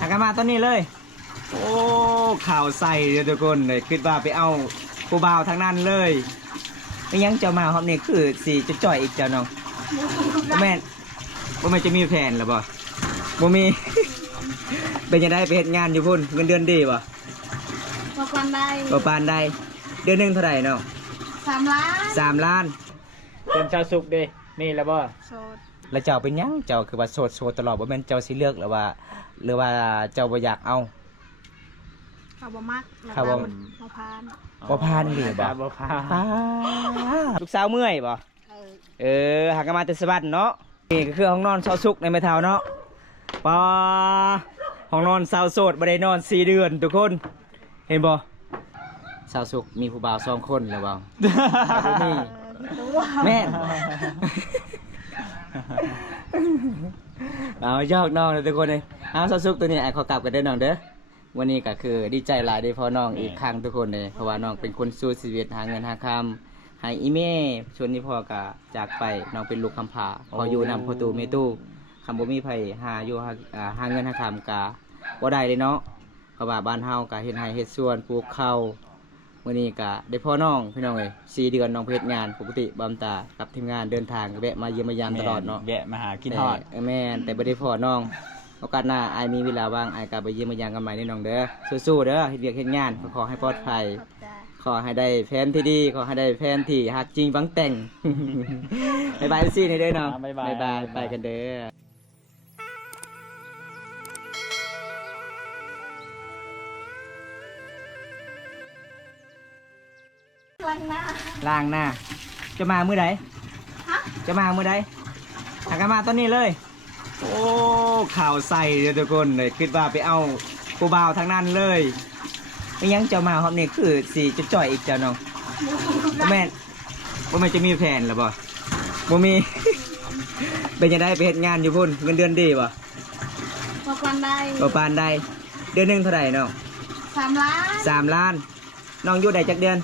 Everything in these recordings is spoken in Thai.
หากมาตอนนี้เลยโอ้ข่าวใส่เดี๋ยวทุกคนเลยคิดว่าไปเอาผู้บ่าวทางนั้นเลยไม่ยังจะมาครับนี่คือสีจะจ่อยอีกเจ้าน้องบ่แม่จะมีแผนหรือบ่บ่มี เป็นยังได้ไปเฮ็ดงานอยู่พุ่นเงินเดือนดีบ่ประมาณใดประมาณใดเดือนหนึงเท่าไหร่น้อง3 ล้าน3 ล้านเป็นเจ้าสุกเด้นี่แล้วบ่โสดแล้วเจ้าเป็นยังเจ้าคือว่าโสดตลอดบ่แม่นเจ้าสิเลือกหรือว่าเจ้าบ่อยากเอาเขาบ่มักเขาบ่พานบ่พานนี่บ่บ่พาลูกสาวเมื่อยบ่หากมาแต่สบัดเนาะนี่ก็คือห้องนอนชาวสุกในแม่เฒ่าเนาะปาห้องนอนสาวโสดบ่ได้นอน4 เดือนทุกคนเห็นบ่สาวสุกมีผู้บ่าว2 คนแล้วบ่นี่แม่เอายอกน้องเลยทุกคนเลยเอาสาวสุกตัวนี้ไอ้ขอกลับกันเด้อน้องเด้อวันนี้ก็คือดีใจหลายได้พอน้องอีกครั้งทุกคนเลยเพราะว่าน้องเป็นคนสู้ชีวิตหาเงินหาคำให้อีเม่ชวนนี้พ่อกะจากไปน้องเป็นลูกคำพาพออยู่นำพ่อตู่เมตู้คำบ่มีไผหาอยู่หาเงินหาคำกะบ่ได้เลยเนาะเพราะว่าบ้านเฮากะเฮ็ดไร่เฮ็ดสวนปลูกข้าววันนี้กะได้พ่อน้องพี่น้องเลย4 เดือนน้องเพชรงานปกติบำตากับทีมงานเดินทางแวะมาเยี่ยมมายามตลอดเนาะแวะมาหากินทอดแม่แต่บ่ได้พ่อน้องโอกาสหน้าไอมีเวลาว่างไอกลับไปเยี่ยมมายามกันใหม่ในน้องเด้อสู้ๆเด้อเฮ็ดเวียกเฮ็ดงานขอให้ปลอดภัยขอให้ได้แฟนที่ดีขอให้ได้แฟนที่ฮักจริงบังแต่ง บ๊ายบายซี่นี่เด้อน้องบ๊ายบายไปกันเด้อล้างหน้าจะมามื้อใดจะมามื้อใดหากมาตอนนี้เลยโอ้ข่าวใส่เดี๋ยวทุกคนเลยคิดว่าไปเอาผู้บ่าวทางนั้นเลยไม่ยังจะมาครับนี่คือสีจะจ่อยอีกเจ้าน้องบ่แม่จะมีแผนหรือบ่มี เป็นยังได้ไปเฮ็ดงานอยู่พุ่นเงินเดือนดีบ่ประมาณใดเดือนหนึงเท่าไหร่น้อง3 ล้านน้องอยู่ได้จักเดือน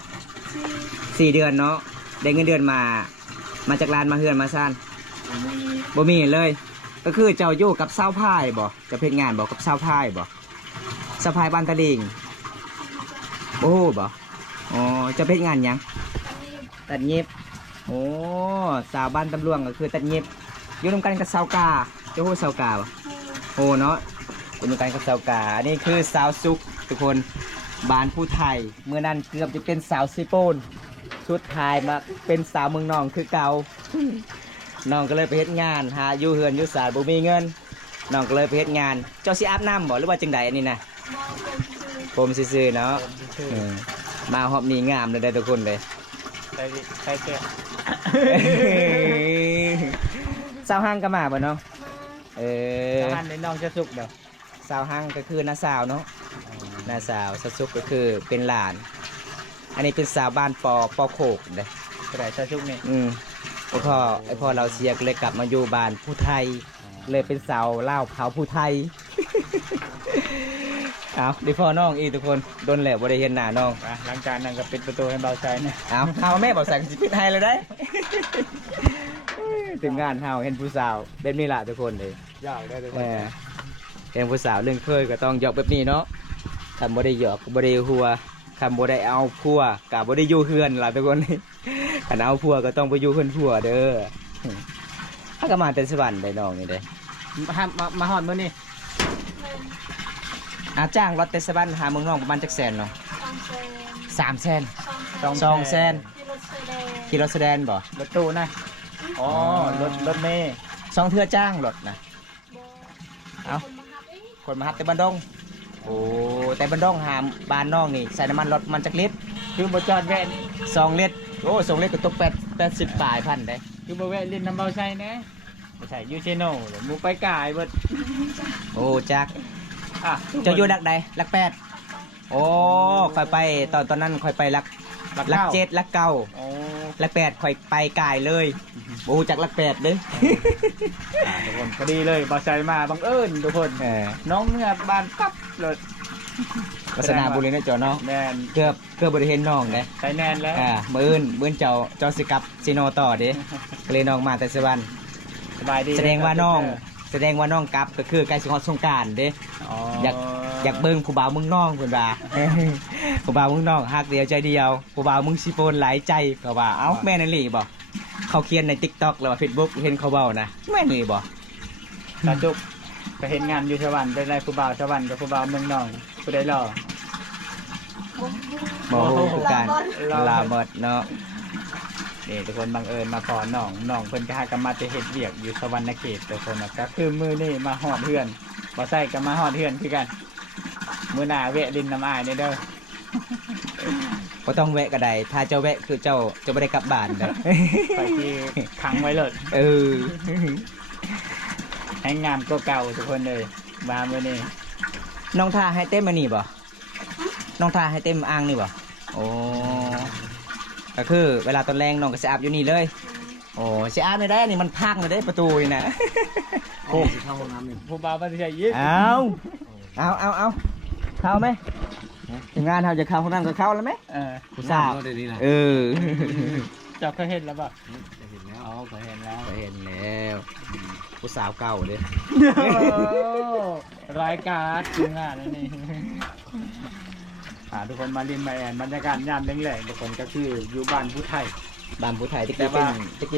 4 เดือนเนาะได้เงินเดือนมาจากร้านมาเฮือนมาซ่านบ่มีเลยก็คือเจ้าอยู่กับสาวพายบ่จะเฮ็ดงานบ่กับสาวพายบ่สาวพายบ้านตะลิงโอ้บ่อ๋อจะเฮ็ดงานหยังตัดเย็บโอ้สาวบ้านตำรวจก็คือตัดเย็บอยู่นำกันกับสาวกาเจ้าฮู้สาวกาบ่โอ้เนาะอยู่นำกันกับสาวกาอันนี้คือสาวสุกทุกคนบ้านผู้ไทยเมื่อนั้นเกือบจะเป็นสาวซิโปนสุดท้ายมาเป็นสาวเมืองนองคือเก่าน้องก็เลยไปเฮ็ดงานหาอยู่เฮือนอยู่ศาลบ่มีเงินน้องก็เลยไปเฮ็ดงานเจ้าสิอาบน้ำบ่หรือว่าจังใดอันนี้นะผมซื่อๆเนาะมาหอบนี้งามเลยได้ทุกคนเลยใครเก็บสาวห้างก็มาบ่เนาะสาวห้างในน้องจะสุกเดี๋ยวสาวห้างก็คือน้าสาวเนาะน้าสาวสาวสุกก็คือเป็นหลานอันนี้เป็นสาวบ้านปอโขกเด้ก็ได้จะสุกนี่พ่อเราเสียก็เลยกลับมาอยู่บ้านผู้ไทยเลยเป็นสาวเล่าเผาผู้ไทย เอาดิพ่อน้องอีทุกคนโดนแหลบบ่ได้เห็นหน้าน้องหลังจากนั้นก็ปิดประตูให้เบาใจนะเอาแม่เบาใจก็สิปิดให้เลยได้ ถึงงานเฮาเห็นผู้สาวเป็นนี่ล่ะทุกคนเลยยากได้ทุกคนเห็นผู้สาวเรื่องเคยก็ต้องหยอกแบบนี้เนาะทำบ่ได้หยอกบ่ได้หัวทำบ่ได้เอาพัวกะบ่ได้อยู่เฮือนล่ะทุกคนคันเอาพัวก็ต้องไปอยู่เฮือนพัวเด้อถ้าก็มาแต่สวรรค์ได้น้องนี่เด้มาฮอดมื้อนี้จ้างรถเตสบันหาเมืองน้องประมาณจักแสนเนาะ3 แสน2 แสนขี่รถแสดงบ่รถตู้นะอ๋อรถเมย์2 เทื่อจ้างรถนะเอาคนมาฮับแต่บันดงโอ้แต่บันดงหามบ้านน้องนี่ใส่น้ำมันรถมันจักลิตรคือบ่จอดแว่น2 ลิตรโอ้2 ลิตรก็ตก80 ปลายพันได้คือบ่แวะลิ้นน้ำเบาใจนะบ่ใช่ยูเชโน่หมูไปกายเบิดโอ้จักจะอยู่ลักใดลัก8โอ้ค่อยไปตอนนั้นค่อยไปลัก7ลัก9ลัก8ค่อยไปกายเลยบ่ฮู้จักลัก8เด้อทุกคนพอดีเลยเบาใจมาบังเอิญทุกคนน้องเมื่อบ้านปั๊บเลยวัฒนาบุรีนะจอเนาะแนนเกือบบริเห็นน้องเด้ใส่แนนแล้วมื้อเจ้าสิกับซีโนต่อเด้ก็เลยน้องมาแต่สวรรค์สบายดีแสดงว่าน้องกลับก็คือใกล้สิฮอดสงกรานต์เด้ อยากเบิ่งผู้บ่าวเมืองน้องเพิ่นว่า ผู้บ่าวเมืองน้องฮักเดียวใจเดียวผู้บ่าวเมืองสิโปนหลายใจก็ว่าเอ้าแม่นอีหลีบ่เขาเขียนใน TikTok หรือว่า Facebook เห็นเขาเว้านะแม่นอีหลีบ่ ตาจุกก็เห็นงานอยู่สวรรค์เป็นไรผู้บ่าวสวรรค์กับผู้บ่าวเมืองนองผู้ใดหล่อ บ่ฮู้คือกันลาเบิดเนาะ นี่ทุกคนบังเอิญมาขอน้องเพิ่นก็หากนมาจะเฮ็ดเวียกอยู่สวรรค์เขตทุกคนน่ะก็คือมื้อนี้มาฮอดเฮือนบ่ใส่ก็มาฮอดเฮือนคือกันมื้อหน้าแวะลินน้ำอ้ายเด้อ บ่ต้องแวะก็ได้ถ้าเจ้าแวะคือเจ้าจะบ่ได้กลับบ้านเด้อ ไปที่ขังไว้เลย เออ ให้งามก็เก่าทุกคนเลยมามื้อนี้ น้องท่าให้เต็มอันนี้บ่น้องท่าให้เต็มอ่างนี่บ่โอ้ก็คือเวลาตอนแรงน้องก็สิอาบอยู่นี่เลยโอ้สิอาบไม่ได้นี่มันพังเลยเด้ประตูนี่นะ โอ้เข้าห้องน้ำนี่ผู้บ่าวบ่ได้ใช้ยิบ เอาเข้าไหมถึงงานเราจะเข้าห้องน้ำก็เข้าแล้วไหมผู้สาวเออ เจ้าเคยเห็นแล้วป่ะ เห็นแล้ว อ๋อเคยเห็นแล้ว เห็นแล้วผู้สาวเก่าเลย รายการทีมงานแล้วนี่ทุกคนมาลินมาแอนบรรยากาศยามแรงๆทุกคนก็คืออยู่บ้านผู้ไทย บ้านผู้ไทยตะ แต่ กี้ ว่า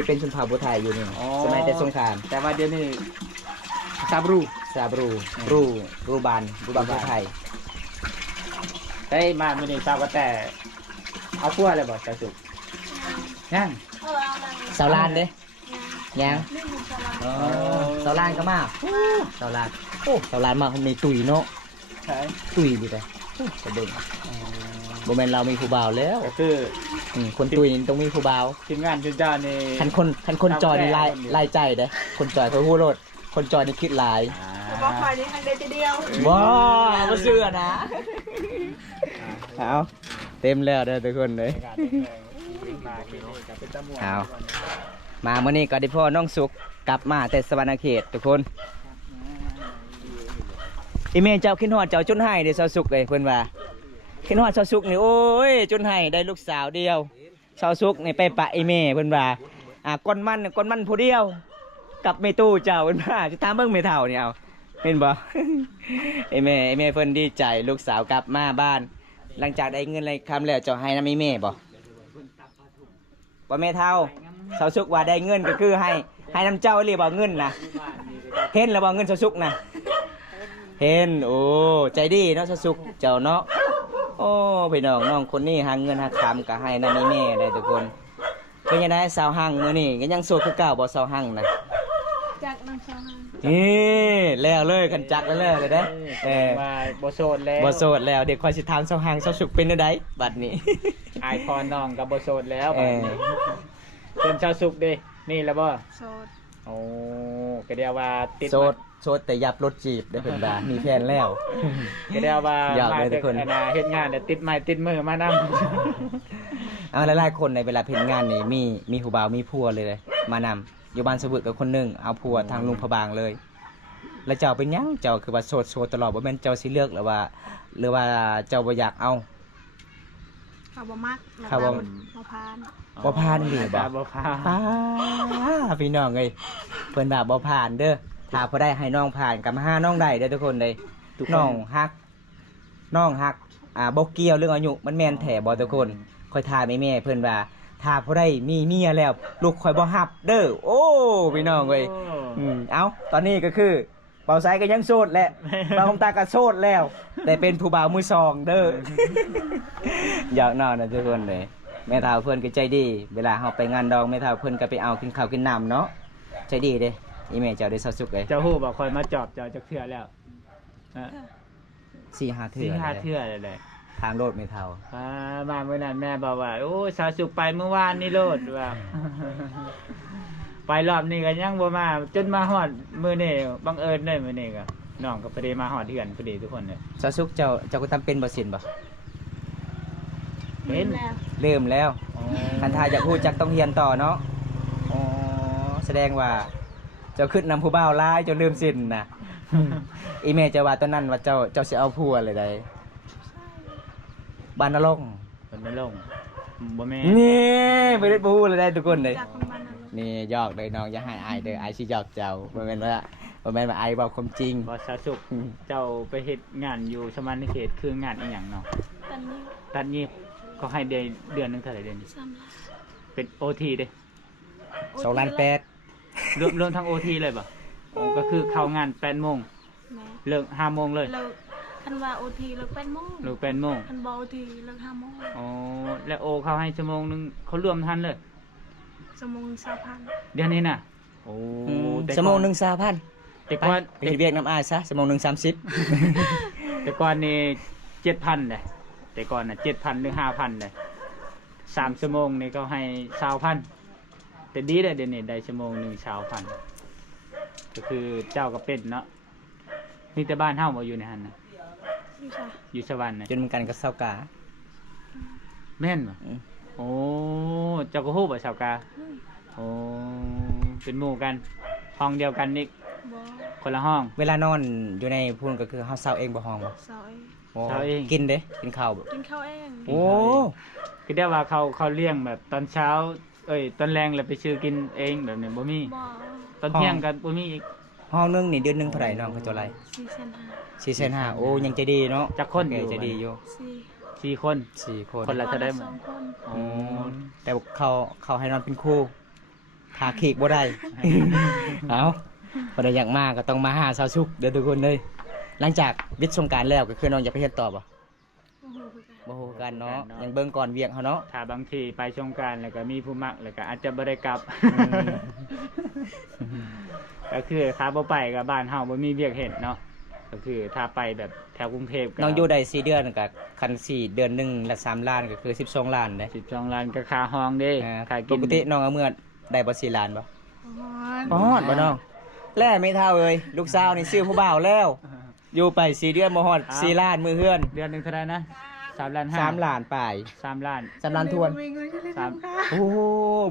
เป็นชนเผ่าผู้ไทยอยู่นี่ อ๋อ สมัยแต่สงคราม แต่ว่าเดี๋ยวนี้ซาบรู ซาบรูบานผู้ไทย ได้มาเมื่อนี้ทราบว่าแต่เอาพั่วเลยบอกจะสุกยัง เอาเลย สาวลานเด้ยัง นี่มันจะลา สาวลานก็มาสาวลานสาวลานมาคนมีตุยเนาะ ใช่ ตุยดีแต่สะดึงโมเมนเรามีผู้บ่าวแล้ว ก็คือ คนตุยนี่ต้องมีผู้บ่าว ทีมงานจุนจ้านี่ คันคนจอยนี่ลายใจเด้คนจอยเขาพูดโลดคนจอยนี่คิดหลาย แล้วก็คอยนี้ทางเดียวจะเดียว ว้าไม่เชื่อนะเอาเต็มแล้วเด้อทุกคนเลย เอา มาเมื่อนี้ก็ได้พ่อน้องสุกกลับมาแต่สวรรณเขตทุกคนอีเมลเจ้าขึ้นหอดเจ้าจนให้เดี๋ยวเจ้าสุกเลยเพื่อนว่าขึ้นหอดเจ้าสุกนี่โอ้ยจนให้ได้ลูกสาวเดียวเจ้าสุกนี่ไปปะอีเมลเพื่อนว่าก้นมันผู้เดียวกับเมตู้เจ้าเพื่อนว่าจะตามเบิ้งเมเท่าเนี่ยเอาเห็นบ่อีเมลเพื่อนดีใจลูกสาวกลับมาบ้าน หลังจากได้เงินอะไรคำแล้วเจ้าให้น้ำอีเมลบ่เมเท่าเจ้าสุกว่าได้เงินก็คือให้น้ำเจ้าเรียกว่าเงินนะเห็นแล้วบ่เงินเจ้าสุกนะเห็นโอ้ใจดีเนาะสุกเจ้าเนาะโอ้พี่น้องคนนี้หาเงินหาคำก็ให้นั่นนี่แม่ได้ทุกคนเป็นยังไงสาวหั่งมื้อนี้ก็ยังโสดคือเก่าบ่สาวหั่งนะ จากน้ำชา นี่แล้วเลยกันจักแล้วเลยเด้มาโบโซนแล้ว บ่โสดแล้วเด็กคอยสิถามสาวหั่งสาวสุกเป็นจังไดบัดนี้ ไอคอนน้องกับโบโซนแล้วบัดนี้เป็นชาวสุกดินี่แล้วบ่ โสด โอ้ก็เดียวว่าติด โสดแต่ยับรถจีบได้เพิ่นว่ามีแฟนแล้ว ก็เดียวว่า อยาก มา เลยทุ จาก กคน เฮ็ดงานเดี๋ยวติดไม้ติดมือมานำ เอาหลายๆคนในเวลาเพ็นงานนี่มีผู้บ่าวมีผัวเลยมานำอยู่บ้านสบึกกับคนหนึงเอาผัวทางลุงพะบางเลย แล้วเจ้าเป็นหยังเจ้าคือว่าโสดตลอดบ่แม่นเจ้าสิเลือกหรือว่าเจ้าบ่อยากเอา เขาบ่มัก เขาบ่ บ่พาน บ่ผ่านดิบ่ บ่ผ่าน ป้าพี่น้องเอ้ยเพิ่นว่าบ่ผ่านเด้อถ้าบ่ได้ให้น้องผ่านก็มาหาน้องได้เด้อทุกคนเด้น้องฮักบ่เกี่ยวเรื่องอายุมันแม่นแท้บ่ทุกคนค่อยถามแม่เพิ่นว่าถ้าบ่ได้มีเมียแล้วลูกข่อยบ่ฮับเด้อโอ้พี่น้องเอ้ยเอาตอนนี้ก็คือเบาไซก็ยังโสดแหละเบาคมตาก็โสดแล้ว แต่เป็นผู้บ่าวมือสองเด้อ อยากนอนนะทุกคนเลยแม่เฒ่าเพื่อนก็ใจดีเวลาเราไปงานดองแม่เฒ่าเพื่อนก็ไปเอากินข้าวกินน้ำเนาะใจดีเด้อีเมลเจ้าได้สาวสุกเลย เจ้าฮู้บ่คอยมาจอบเจ้าจักเทื่อแล้ว 4-5 เทื่อ 4-5เทื่อเลย ทางโลดแม่เฒ่า มาเมื่อนั้นแม่บอกว่าโอ้สาวสุกไปเมื่อวานนี่โลดว่า ไปรอบนี้ก็ยังบ่มาจนมาฮอดมื้อนี้บังเอิญเลยมื้อนี้ก็น้องก็พอดีมาฮอดเฮือนพอดีทุกคนเลย สาวสุกเจ้าก็ทำเป็นบ่สินบ่ เห็น แล้ว เริ่มแล้วคันทาอยากพูดจักต้องเรียนต่อเนาะอ๋อแสดงว่าเจ้าขึ้นนำผู้บ่าวร้ายจนลืมสินน่ะ อีเมลจะว่าตอนนั้นว่าเจ้าสิเอาผัวเลยได้บ้านนรก เพิ่นไม่ลงบ่แม่ นี่ไม่ได้พูดเลยได้ทุกคนเลย จากคนบ้านนั้น นี่หยอกเลยน้องอย่าให้อายเด้ออายสิหยอกเจ้าบ่แม่นว่า บ่แม่นว่าไอเว้าความจริง บ่สาสุกเจ้าไปเฮ็ดงานอยู่สมานเขตคืองานอีหยังเนาะ ตอนนี้ ตัดเย็บก็ให้เดือนหนึงเท่าไหร่เดือนนี้ 3 ล้าน เป็น OT เด้ 2ล้าน8 รวมทั้ง OT เลยบ่อ๋อก็คือเข้างาน8:00น แม่ เลิก5:00นเลย เลิกคันว่า OT เลิก8 โมง เลิก8:00น คันบ่ OT เลิก5 โมง อ๋อแล้วโอเขาให้ชั่วโมงนึงเขารวมทันเลย ชั่วโมง20,000 เดือนนี้น่ะโอ้แต่ ชั่วโมงหนึง แต่ 2,000 ก่อน ไปเฮ็ดเวียกน้ำอ้ายซะชั่วโมงหนึง30 แต่ก่อนนี่7,000เลยแต่ก่อนน่ะ7,000หรือ5,000เลย3ชั่วโมงนี่เขาให้20,000แต่ดีเลยเดี๋ยวนี้ได้ชั่วโมงหนึง20,000ก็คือเจ้าก็เป็นเนาะมีแต่บ้านเฮาบ่อยู่ในหั่นน่ะ อยู่ค่ะ อยู่สวรรค์น่ะ จนมันกันกับเซากา แม่นบ่ อืม โอ้เจ้าก็ฮู้บ่ชาวกา อืม โอ้เป็นหมู่กันห้องเดียวกันนี่ บ่ คนละห้อง เวลานอนอยู่ในพูนก็คือเฮาเซาเองบ่ห้องบ่ เซาเอง โอ้ เซาเอง กินเด้กินข้าวบ่ กินข้าวเอง โอ้ คือได้ว่าเขาเลี้ยงแบบตอนเช้า ตอนแรงแล้วไปซื้อกินเองแบบนี้บ่มี บ่ ตอนเที่ยงกันบ่มีอีก ห้องนึงนี่เดือนหนึงเท่าไหร่น้องเขาเจ้าไร 4,500 4,500โอ้ยังใจดีเนาะ จักคน โอ อยู่ เคใจดีอยู่ 4 คน 4 คน คนละ จะได้ 2 คน อ๋อ แต่เขาให้นอนเป็นคู่หาขีกบ่ได้ เอาบ่ได้อยากมาก็ต้องมาหาสาวสุกเด้อทุกคนเลยหลังจากวิทย์สงกรานต์แล้วก็คือน้องอยากไปเฮ็ดต่อบ่ บ่ฮู้คือกัน บ่ฮู้กันเนาะยังเบิ่งก่อนเวียกเฮาเนาะ ถ้าบางทีไปสงกรานต์แล้วก็มีผู้มักแล้วก็อาจจะบ่ได้กลับ ก็คือถ้าบ่ไปก็บ้านเฮาบ่มีเวียกเฮ็ดเนาะก็คือถ้าไปแบบแถวกรุงเทพก็ น้องอยู่ได้4เดือนก็คัน4เดือนหนึงละ3ล้านก็คือ12ล้านเด้ 12ล้านก็ค่าห้องเด้ค่า ป กิน กติน้องเอาเมื่อได้บ่4ล้านบ่ อ๋ บ่ฮอดบ่น้องแล่ไม่เท่าเอ้ยลูกสาวนี่ซื้อผู้บ่าวแล้ว อยู่ไป4เดือนบ่ฮอด4ล้านมือเฮือน เดือนหนึงเท่าไหร่นะ3ล้าน 3ล้านปลาย 3ล้าน 3ล้านทวน มีเงินจะได้ สาม ทำค่ะ โอ้โห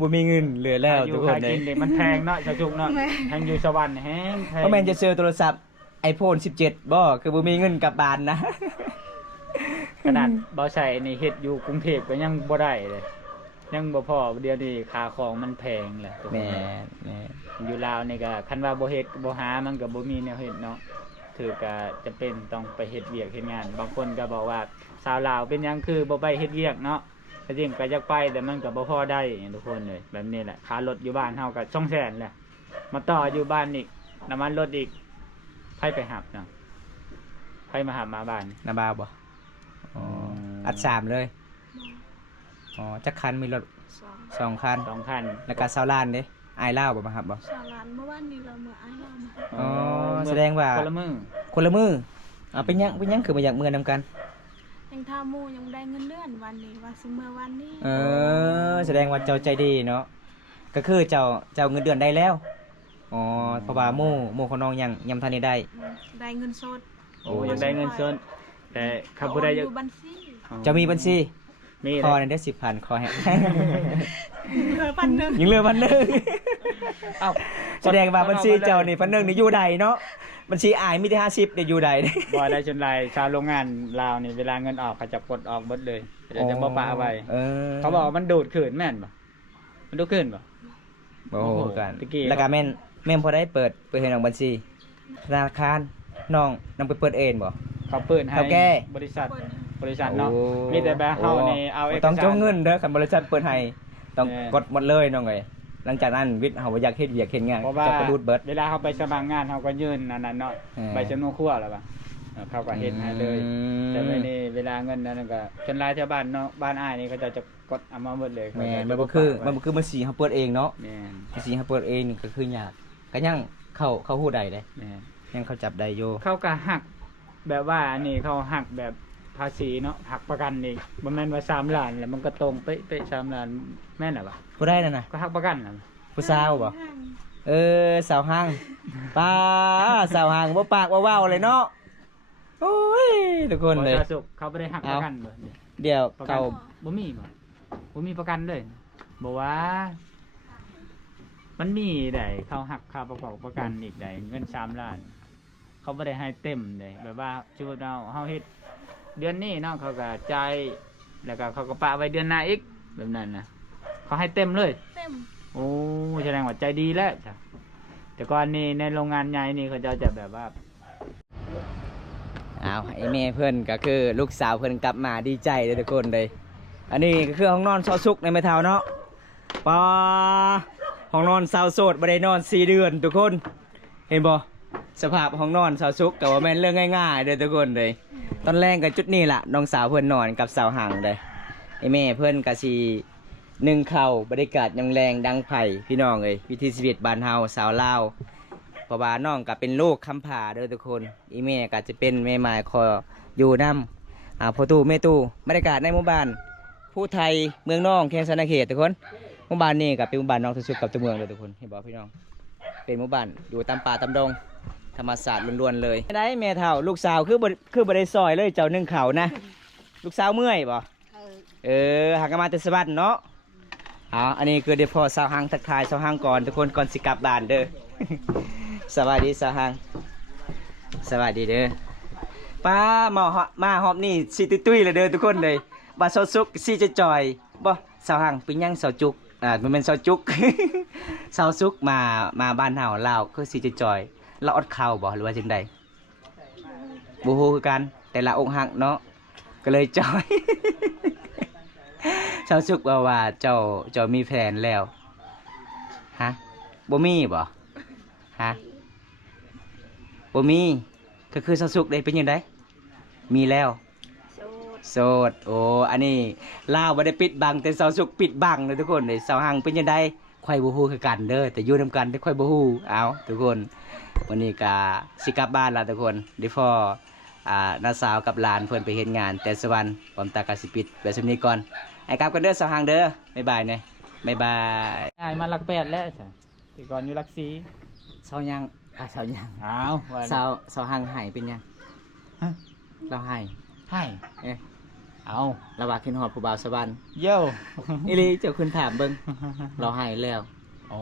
บ่มีเงินเหลือแล้ว อ ทุ ยู่ กคน ค่า เล กิ ย นเด็กมันแพงเนาะชาวจุกเนาะ แม่ แพงอยู่สวรรค์แฮงแพง เพราะแม่นจะซื้อโทรศัพท์ iPhone 17บ่คือบ่มีเงินกลับบ้านนะ ขนาดบ่ใส่นี่เฮ็ดอยู่กรุงเทพก็ยังบ่ได้เลยยังบ่พอเดี๋ยวนี้ค่าของมันแพงแหละทุกคน แม่แม่ อยู่ลาวนี่ก็คันว่าบ่เฮ็ดบ่หามันก็บ่มีแนวเฮ็ดเนาะถือก็จะเป็นต้องไปเฮ็ดเวียกเฮ็ดงาน บางคนก็บอกว่าสาวลาวเป็นหยังคือบ่ไปเฮ็ดเวียกเนาะแต่จริงก็อยากไปแต่มันก็บ่พอได้ทุกคนเลยแบบนี้แหละค่ารถอยู่บ้านเฮาก็200,000แหละมาต่ออยู่บ้านอีกน้ำมันรถอีกไผไปหับเนาะไผมาหับมาบ้าน นาบาวบ่อ๋ออัด3เลยอ๋อจักคันมีรถ 2คัน 2,000 แล้วก็20ล้านเด้อายลาวบ่มาครับบ่ 2 ล้านเมื่อวานนี้เราเมื่ออ้ายเรามา อ๋อแสดงว่า คนละมื้อ คนละมือเป็นหยังคือบ่อยากมื้อนำกัน ยังท่าหมู่ยังได้เงินเดือนวันนี้ว่าสิเมื่อวันนี้ แสดงว่าเจ้าใจดีเนาะก็คือเจ้าเงินเดือนได้แล้วอ๋อเพราะว่าหมู่ของน้องยังทันได้ ได้เงินสด โอ้ยังได้เงินสดแต่คำบ่ได้ อยู่บัญชี จะมีบัญชี มี ขอ เลย ได้10,000ขอให้ เหลือ1,000 ยังเหลือ1,000 เอ้า แสดงว่าบัญชีเจ้านี่1,000นี่อยู่ใดเนาะบัญชีอายมีแต่50เดี๋ยวอยู่ใด บ่ได้จนไรชาวโรงงานลาวนี่เวลาเงินออกเขาจะกดออกเบิดเลยเดี๋ยวจะบ่ปะเอาไว้ เขาบอกว่ามันดูดขืนแม่นบ่มันดูดขืนบ่ บ่ฮู้กัน ตะกี้ แล้วก็แม่นพอได้เปิดให้น้องบัญชีธนาคารน้องนำไปเปิดเองบ่ เขาเปิดให้ เท่าแก่ บริษัท เปิด บริษัทเนาะ โอ้ มีแต่แบบเฮานี่เอาเอก ต้อง สาร เจ้าเงินเด้อคันบริษัทเปิดให้ต้อง แน่ กดหมดเลยน้องเอ้ยหลังจากนั้นวิทย์เฮาบ่อยากเฮ็ดเวียกเฮ็ดงาน เพราะว่า จะกระดูดเบิด เวลาเขาไปสมัครงานเขาก็ยื่นอันนั้นเนาะ ใบจำนวนครัวแล้วป่ะเขาก็เฮ็ดให้เลย แต่ไม่นี่เวลาเงินนั้นก็จนหลายชาวบ้านเนาะบ้านอ้ายนี่เขาจะกดเอามาหมดเลย แม่นมันบ่คือบัญชีเฮาเปิดเองเนาะ แม่น บัญชีเฮาเปิดเองนี่ก็คือยากก็ยังเข้าฮู้ได้เด้ แม่น ยังเขาจับได้อยู่ เขาก็หักแบบว่าอันนี้เขาหักแบบภาษีเนาะหักประกันนี่บ่แม่นว่า3ล้านแล้วมันก็ตรงเป๊ะๆ3ล้านแม่นหรอวะ ผู้ได้นั่นน่ะ ก็หักประกันน่ะ ผู้สาวบ่สาวห้างป้าสาวห้างบ่ปากบ่เว้าเลยเนาะโอ้ยทุกคนเลย บ่สาสุขเขาบ่ได้หักประกันเบ่ เดี๋ยว ประกัน เขา บ่มีบ่มีประกันเลยบ่ว่า มันมีได้เขาหักค่าประกอบประกันอีกได้เงิน3ล้าน เขาบ่ได้ให้เต็มเลยแบบว่าสมมุติเฮาเฮ็ดเดือนนี้เนาะเขาก็จ่ายแล้วก็เขาก็ปะไว้เดือนหน้าอีกแบบนั้นนะเขาให้เต็มเลย เต็ม โอ้แสดงว่าใจดีแล้วจ้ะ แต่ก่อนนี่ในโรงงานใหญ่นี่เขาจะแบบว่า เอาไอ้แม่เพื่อนก็คือลูกสาวเพื่อนกลับมาดีใจเลยทุกคนเลยอันนี้ก็คือห้องนอนซอซุกในแม่เท้าเนาะปอห้องนอนสาวโสดบ่ได้นอน4 เดือนทุกคนเห็นบ่สภาพห้องนอนสาวซุกแต่ว่าแม่นเรื่องง่ายๆเลยทุกคนเลยตอนแรกกับจุดนี้ล่ะน้องสาวเพื่อนนอนกับสาวห่างเลยไอ้แม่เพื่อนก็สินึ่งข้าวบรรยากาศยังแรงดังไผ่พี่น้องเลยวิถีชีวิตบ้านเฮาสาวลาวเพราะว่าน้องก็เป็นลูกคำผาเด้อทุกคนอีแม่ก็จะเป็นแม่หมายคออยู่นำพ่อตู่แม่ตู่บรรยากาศในหมู่บ้านผู้ไทยเมืองน้องแคนสนาเขตทุกคนหมู่บ้านนี้ก็เป็นหมู่บ้านน้องทุสุกกับตัวเมืองเลยทุกคนเห็นบ่พี่น้องเป็นหมู่บ้านอยู่ตามป่าตามดงธรรมศาสตร์ล้วนๆเลยได้แม่เฒ่าลูกสาวคือบ่ได้ซอยเลยเจ้านึ่งข้าวนะลูกสาวเมื่อยบ่หากนมาแต่สวัสดิ์เนาะอันนี้คือเดี๋ยวพอสาวหังทักทายสาวหังก่อนทุกคนก่อนสิกลับบ้านเด้อ สวัสดีสาวหังสวัสดีเด้อป้ามาหอบนี่สิตุ้ยเลยเด้อทุกคนเลยบาสาวซุกสิจะจอยบ่สาวหังเป็นยังสาวจุกมันเป็นสาวจุก สาวซุกมาบ้านเฮาลาวคือสิจะจอยเราอดข้าวบ่หรือว่าจังใดบ่ฮู้คือกันแต่ละองค์หักเนาะก็เลยจอย ชาวสุกว่าเจ้ามีแฟนแล้วฮะบ่มีบ่ฮะบ่มีก็คือชาวสุกได้เป็นยังไงมีแล้วโสดโอ้อันนี้ลาวบ่ได้ปิดบังแต่ชาวสุกปิดบังเลยทุกคนเลยสาวหังเป็นยังไงค่อยบ่ฮู้คือกันเด้อแต่อยู่นำกันแต่ค่อยบ่ฮู้เอาทุกคนวันนี้ก็สิกลับบ้านแล้วทุกคนเดี๋ยวพอน้าสาวกับหลานเพิ่นไปเฮ็ดงานแต่สวรรค์ปอมตากาสิปิดแบบนี้ก่อนไอ้กลับกันเด้อสาวหางเด้อบ๊ายบายเนี่ยบ๊ายบาย ง่ายมาลักแปดแล้วจ้ะแต่ก่อนอยู่ลักสี สาวยังสาวยัง อ้าวว่า สาวหางหายเป็นยัง ฮะ เราหาย ให้ เอ๊ะ เอา เราว่าขึ้นหอดผู้บ่าวสวรรค์ เย้า อีหลีเจ้าคุณถามเบิ่งเราหายแล้ว โอ้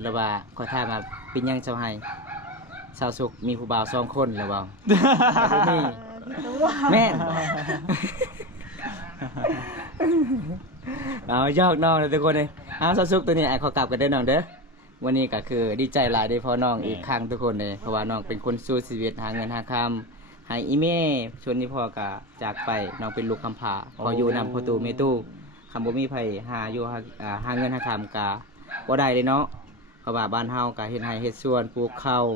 เราว่าขอถามมาเป็นยังสาวหายสาวสุกมีผู้บ่าว2 คนหรือเปล่าบ่มีแม่น เอายอกน้องเลยทุกคนเลยเอาสาวสุกตัวนี้ไอ้ขอกลับกันเด้อน้องเด้อวันนี้ก็คือดีใจหลายได้พอน้องอีกครั้งทุกคนเลยเพราะว่าน้องเป็นคนสู้ชีวิตหาเงินหาคำให้อีเม่ชวนนี่พ่อกะจากไปน้องเป็นลูกคำผาพออยู่นำพ่อตู่เมตู่คำบ่มีไผหาอยู่หาเงินหาคำกะบ่ได้เลยเนาะเพราะว่าบ้านเฮากะเฮ็ดไร่เฮ็ดสวนปลูกข้าว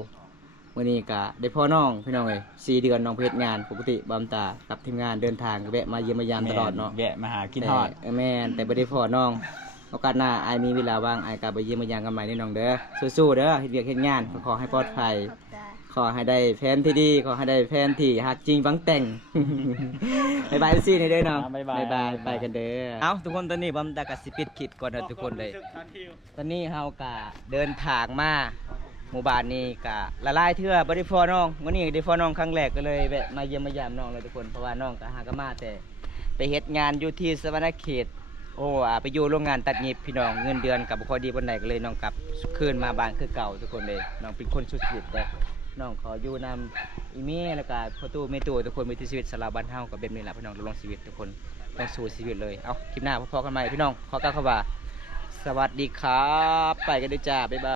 วันนี้กะได้พ่อน้องพี่น้องเลย4 เดือนน้องไปเฮ็ดงานปกติบำตากับทีมงานเดินทางก็แวะมาเยี่ยมมายามตลอดเนาะ แวะมาหากินทอด แม่นแต่บ่ได้พอน้องโอกาสหน้าอายมีเวลาว่างอายก็ไปเยี่ยมมายามกันใหม่นี่น้องเด้อสู้ๆเด้อเฮ็ดเวียกเฮ็ดงานขอให้ปลอดภัย ขอให้ได้แฟนที่ดีขอให้ได้แฟนที่ฮักจริงฟังแต่ง บ๊ายบายซี่นี่เด้อน้อง บ๊ายบาย บายไปกันเด้อเอาทุกคนตอนนี้บำตากะสิปิดคลิปก่อนเด้อทุกคนเลยตอนนี้เฮากะเดินทางมาหมู่บ้านนี้กะละลายเทื่อบ่ได้พอน้องวันนี้ได้พอน้องครั้งแรกก็เลยแวะมาเยี่ยมมายามน้องเลยทุกคนเพราะว่าน้องก็หากะมาแต่ไปเฮ็ดงานอยู่ที่สวรรณเขตโอ้ไปอยู่โรงงานตัดเย็บพี่น้องเงินเดือนกับบ่ค่อยดีปานใดก็เลยน้องกลับคืนมาบ้านคือเก่าทุกคนเลยน้องเป็นคนสุดชีวิตแต่น้องขออยู่นำอีเมลแล้วก็พ่อตู่แม่ตู่ทุกคนมีชีวิตสลาวบ้านเฮาก็แบบนี้แหละพี่น้องลองชีวิตทุกคนต้องสู้ชีวิตเลยเอาคลิปหน้าพบกันใหม่พี่น้องขอกล่าวคำว่าสวัสดีครับไปกันด้วยจ้าบ๊ายบาย